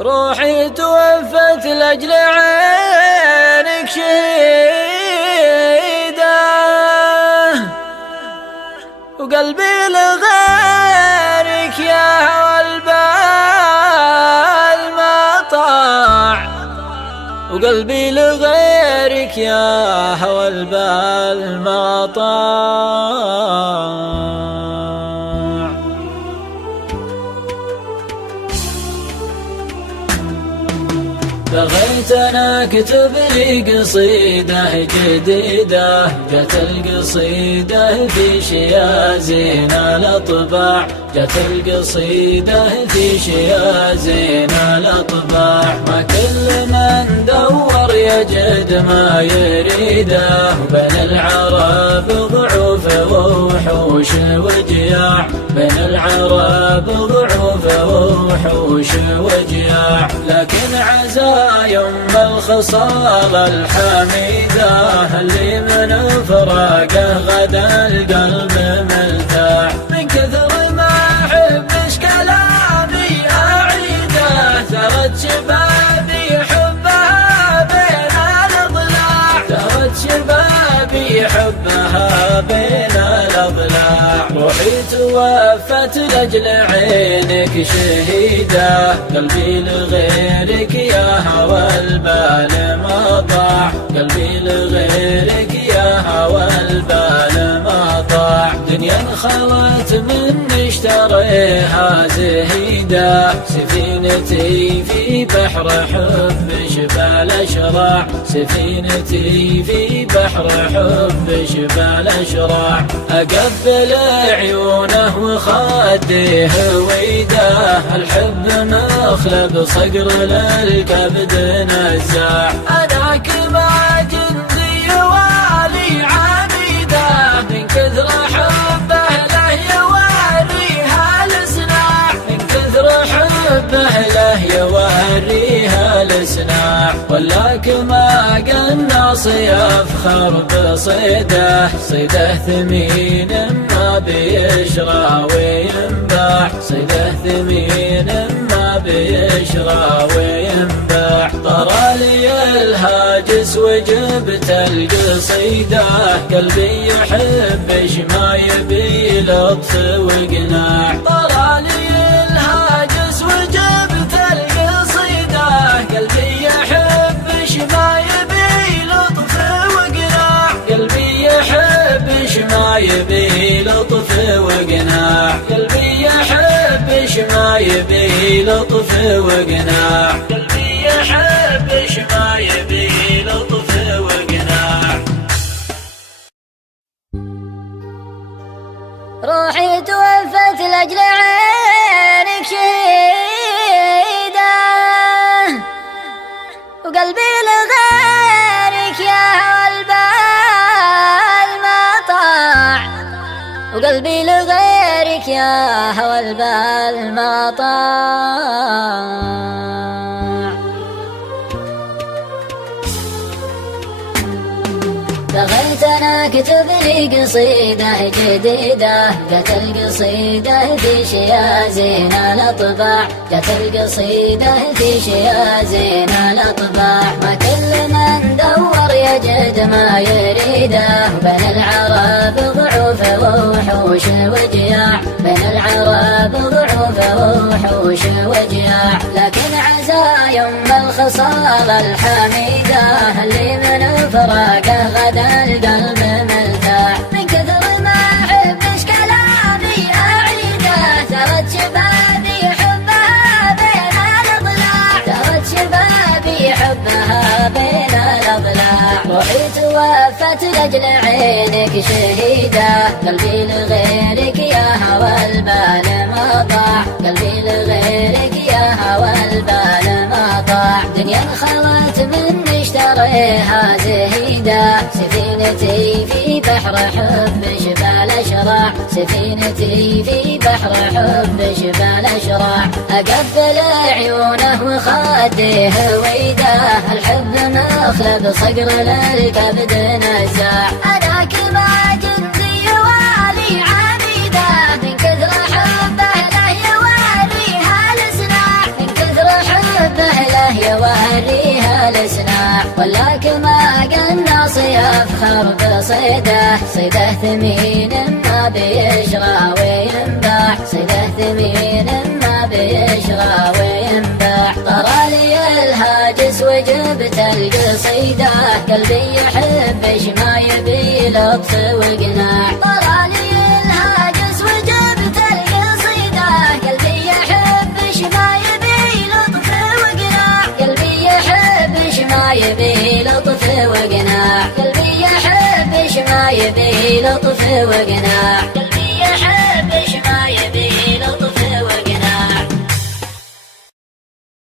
روحي توفت لأجل عينك شهيدة، وقلبي لغيرك يا هوى البال ما طاع، وقلبي لغيرك يا هوى البال ما طاع. بغيت أنا أكتب لي قصيدة جديدة، جت القصيدة في شيازين الأطباع، جت القصيدة في شيازين الأطباع. ما كل من دور يجد ما يريده، بين العرب ضعوف ووحوش وجياع، بين العرب ضعوف ووحوش وجياع. لكن عزا يوم الخصال الحميدة، اللي من فراقه غدا القلب مرتاح. من كثر ما أحبش كلامي أعيده، سرت شبابي حبها بين الأضلاع، سرت شبابي حبها بين الأضلاع. روحي توفت لأجل عينك شهيدة، قلبي لغيرك يا هوى البال ما ضاع، قلبي لغيرك يا هوى البال ما ضاع. دنيا خلت مني اشتريها زهيدة، سفينتي في بحر حب شبال أشراع، سفينتي في بحر حب شبال أشراع. أقبل عيونه وخديه ويده، الحب مخلب صقر للكبد نزاع. أداك ما جندي والي عميده، من كثر حبه له يوريها السناع، من كثر حبه له يوريها السناع. ولاك ما قناص يفخر بصيده، صيده ثمين ما بيشرى وينباع، صيده ثمين ما بيشرى وينباع. طرى لي الهاجس وجبت القصيدة، قلبي يحبش ما يبي لطف وقناع. طرى لي الهاجس وجبت القصيدة، قلبي يحبش ما يبي لطف وقناع، قلبي يحبش ما يبي لطف وقناع، قلبي يحبش ما يبي لطف وقناع، قلبي يحبش ما يبي لطف وقناع. روحي توفت لأجل عينك شهيدة، وقلبي لغيرك يا هوى البال ما طاع، وقلبي لغيرك يا هوى البال ما طاع. بغيت أنا أكتب لي قصيدة جديدة، جت القصيدة في شيازين الأطباع، جت القصيدة في شيازين الأطباع. ما كل من دور يجد ما يريده، بين العرب ضعوف ووحوش وجياع، بين العرب ضعوف ووحوش وجياع. لكن عزا يوم الخصال الحميدة، اللي من فراقه غدا القلب مرتاح. من كثر ما أحبش كلامي أعيده، سرت شبابي حبها بين الأضلاع، سرت شبابي حبها بين الأضلاع. روحي توفت لأجل عينك شهيدة، قلبي لغيرك يا هوى البال ما ضاع، قلبي لغيرك يا هوى البال ما ضاع. دنيا خلت مني اشتريها زهيدة، سفينتي في بحر حب شبال أشراع، سفينتي في بحر حب شبال أشراع. أقبل عيونه وخديه ويده، الحب مخلب صقر للكبد نزاع. أداك ما جندي والي عميده، من كثر حبه له يوريها السناع، من كثر حبه ذاك ما قلنا يفخر بصيده، صيده ثمين ما بيشرى وينباع، صيده ثمين ما بيشرى وينباع. طرالي الهاجس وجبت القصيده، قلبي يحبش ما يبي لطف وقناع. طرالي الهاجس وجبت القصيده، قلبي يحبش ما يبي لطف وقناع. قلبي يحبش ما يبي لطف وقناع. قلبي يحبش ما يبي لطف وقناع.